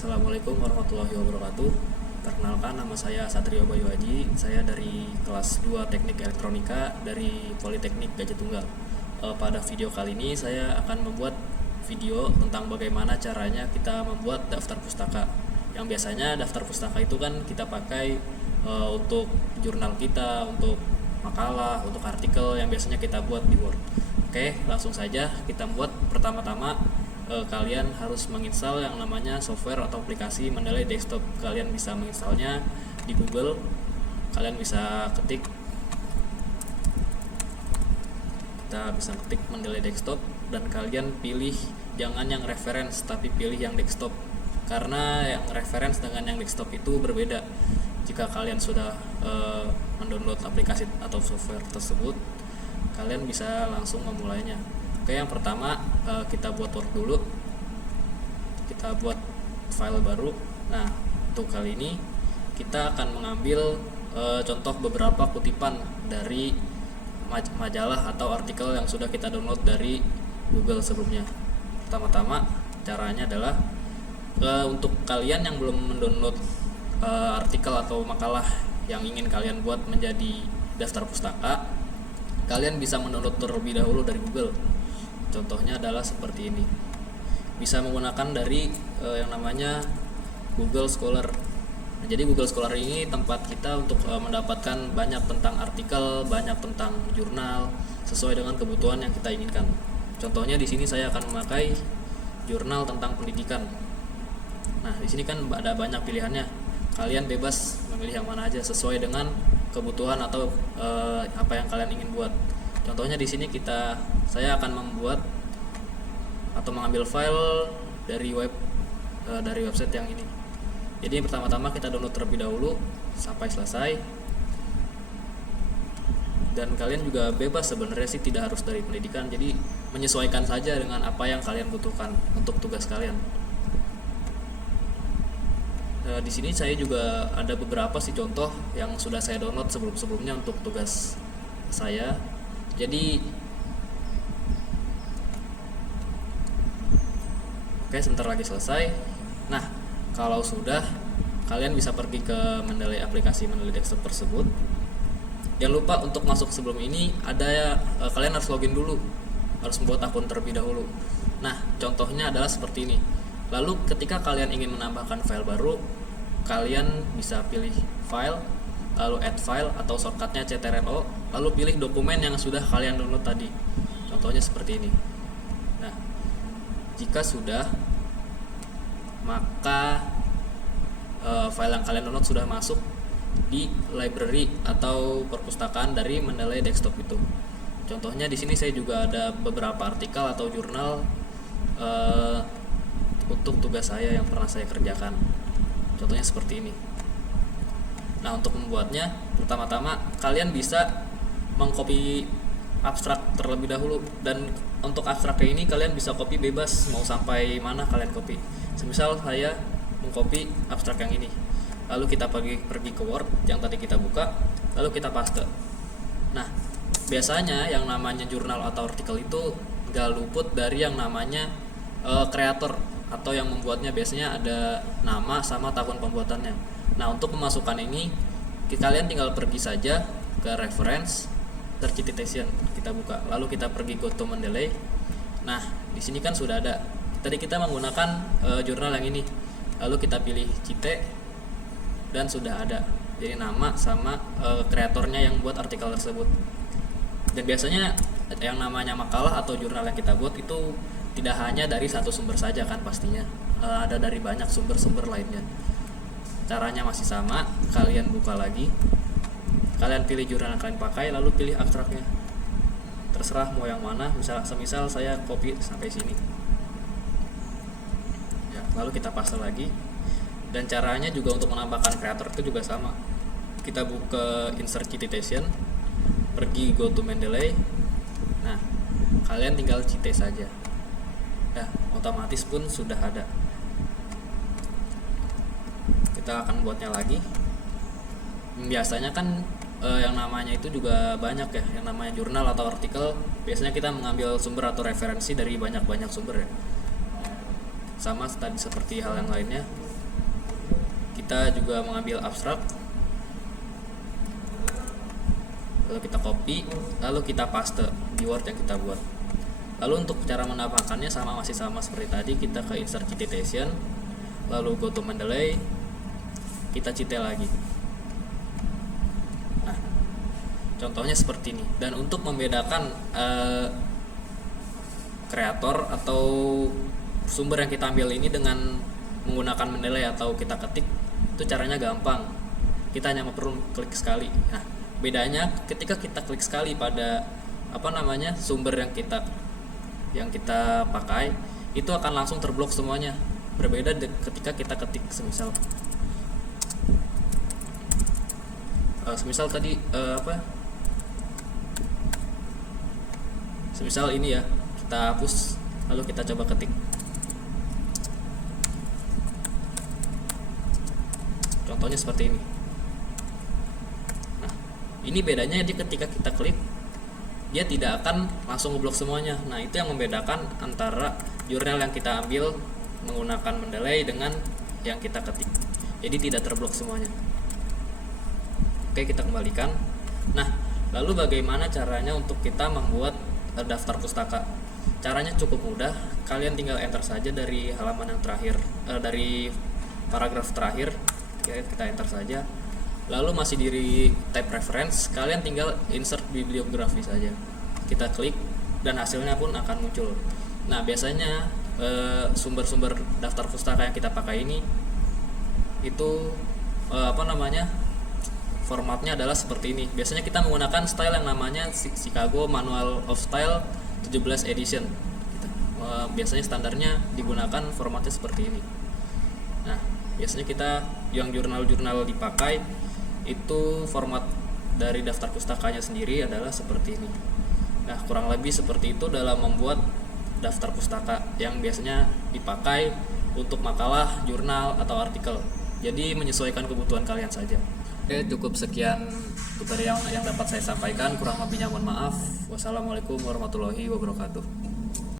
Assalamualaikum warahmatullahi wabarakatuh. Perkenalkan, nama saya Satrio Bayu Haji. Saya dari kelas 2 Teknik Elektronika dari Politeknik Gajah Tunggal. Pada video kali ini saya akan membuat video tentang bagaimana caranya kita membuat daftar pustaka. Yang biasanya daftar pustaka itu kan kita pakai untuk jurnal kita, untuk makalah, untuk artikel yang biasanya kita buat di Word. Oke, langsung saja kita buat. Pertama-tama kalian harus menginstal yang namanya software atau aplikasi Mendeley Desktop. Kalian bisa menginstalnya di Google. Kalian bisa ketik, kita bisa ketik Mendeley Desktop dan kalian pilih jangan yang reference tapi pilih yang desktop, karena yang reference dengan yang desktop itu berbeda. Jika kalian sudah mendownload aplikasi atau software tersebut, kalian bisa langsung memulainya. Oke, yang pertama kita buat Word dulu. Kita buat file baru. Nah, untuk kali ini kita akan mengambil contoh beberapa kutipan dari majalah atau artikel yang sudah kita download dari Google sebelumnya. Pertama-tama caranya adalah untuk kalian yang belum mendownload artikel atau makalah yang ingin kalian buat menjadi daftar pustaka, kalian bisa mendownload terlebih dahulu dari Google. Contohnya adalah seperti ini. Bisa menggunakan dari yang namanya Google Scholar. Nah, jadi Google Scholar ini tempat kita untuk mendapatkan banyak tentang artikel, banyak tentang jurnal sesuai dengan kebutuhan yang kita inginkan. Contohnya di sini saya akan memakai jurnal tentang pendidikan. Nah, di sini kan ada banyak pilihannya. Kalian bebas memilih yang mana aja sesuai dengan kebutuhan atau apa yang kalian ingin buat. Contohnya di sini saya akan membuat atau mengambil file dari website yang ini. Jadi pertama-tama kita download terlebih dahulu sampai selesai. Dan kalian juga bebas sebenarnya sih, tidak harus dari pendidikan. Jadi menyesuaikan saja dengan apa yang kalian butuhkan untuk tugas kalian. Di sini saya juga ada beberapa sih contoh yang sudah saya download sebelum-sebelumnya untuk tugas saya. Jadi oke, sebentar lagi selesai. Nah, kalau sudah, kalian bisa pergi ke Mendeley, aplikasi Mendeley Desktop tersebut. Jangan lupa untuk masuk sebelum ini kalian harus login dulu, harus membuat akun terlebih dahulu. Nah, contohnya adalah seperti ini. Lalu ketika kalian ingin menambahkan file baru, kalian bisa pilih file, lalu add file atau shortcutnya CTRL-O, lalu pilih dokumen yang sudah kalian download tadi. Contohnya seperti ini. Nah, jika sudah, maka file yang kalian download sudah masuk di library atau perpustakaan dari Mendeley Desktop itu. Contohnya di sini saya juga ada beberapa artikel atau jurnal untuk tugas saya yang pernah saya kerjakan. Contohnya seperti ini. Nah, untuk membuatnya, pertama-tama kalian bisa mengcopy abstrak terlebih dahulu, dan untuk abstraknya ini kalian bisa copy bebas, mau sampai mana kalian copy. Semisal saya mengcopy abstrak yang ini, lalu kita pergi ke Word yang tadi kita buka, lalu kita paste. Nah, biasanya yang namanya jurnal atau artikel itu gak luput dari yang namanya kreator atau yang membuatnya. Biasanya ada nama sama tahun pembuatannya. Nah, untuk memasukkan ini kalian tinggal pergi saja ke reference, search citation, kita buka, lalu kita pergi go to Mendeley. Nah, di sini kan sudah ada. Tadi kita menggunakan jurnal yang ini, lalu kita pilih cite dan sudah ada. Jadi nama sama kreatornya yang buat artikel tersebut. Dan biasanya yang namanya makalah atau jurnal yang kita buat itu tidak hanya dari satu sumber saja kan, pastinya ada dari banyak sumber-sumber lainnya. Caranya masih sama, kalian buka lagi, kalian pilih jurnal yang kalian pakai, lalu pilih abstraknya. Terserah mau yang mana, semisal saya copy sampai sini. Ya, lalu kita paste lagi. Dan caranya juga untuk menambahkan kreator itu juga sama. Kita buka insert citation, pergi go to Mendeley. Nah, kalian tinggal cite saja. Ya, otomatis pun sudah ada. Kita akan buatnya lagi. Biasanya kan yang namanya itu juga banyak ya, yang namanya jurnal atau artikel. Biasanya kita mengambil sumber atau referensi dari banyak-banyak sumber ya. Sama tadi seperti hal yang lainnya. kita juga mengambil abstrak, lalu kita copy, lalu kita paste di Word yang kita buat. Lalu untuk cara menambahkannya masih sama seperti tadi, kita ke insert citation, lalu go to Mendeley, kita citel lagi. Nah, contohnya seperti ini. Dan untuk membedakan kreator atau sumber yang kita ambil ini dengan menggunakan Mendeley atau kita ketik, itu caranya gampang. Kita hanya perlu klik sekali. Nah, bedanya ketika kita klik sekali pada sumber yang kita pakai, itu akan langsung terblok semuanya. Berbeda ketika kita ketik semisal tadi semisal ini ya, kita hapus lalu kita coba ketik. Contohnya seperti ini. Nah, ini bedanya ketika kita klik, dia tidak akan langsung ngeblok semuanya. Nah, itu yang membedakan antara jurnal yang kita ambil menggunakan Mendeley dengan yang kita ketik. Jadi tidak terblok semuanya. Oke, kita kembalikan. Nah, lalu bagaimana caranya untuk kita membuat daftar pustaka? Caranya cukup mudah. Kalian tinggal enter saja dari halaman yang terakhir, dari paragraf terakhir. Kita enter saja. Lalu masih di tab reference, kalian tinggal insert bibliografi saja. Kita klik dan hasilnya pun akan muncul. Nah, biasanya sumber-sumber daftar pustaka yang kita pakai ini itu formatnya adalah seperti ini. Biasanya kita menggunakan style yang namanya Chicago Manual of Style 17 edition. Biasanya standarnya digunakan formatnya seperti ini. Nah, biasanya kita yang jurnal-jurnal dipakai itu format dari daftar pustakanya sendiri adalah seperti ini. Nah, kurang lebih seperti itu dalam membuat daftar pustaka yang biasanya dipakai untuk makalah, jurnal, atau artikel. Jadi menyesuaikan kebutuhan kalian saja. Oke, cukup sekian tutorial yang dapat saya sampaikan. Kurang lebihnya mohon maaf. Wassalamualaikum warahmatullahi wabarakatuh.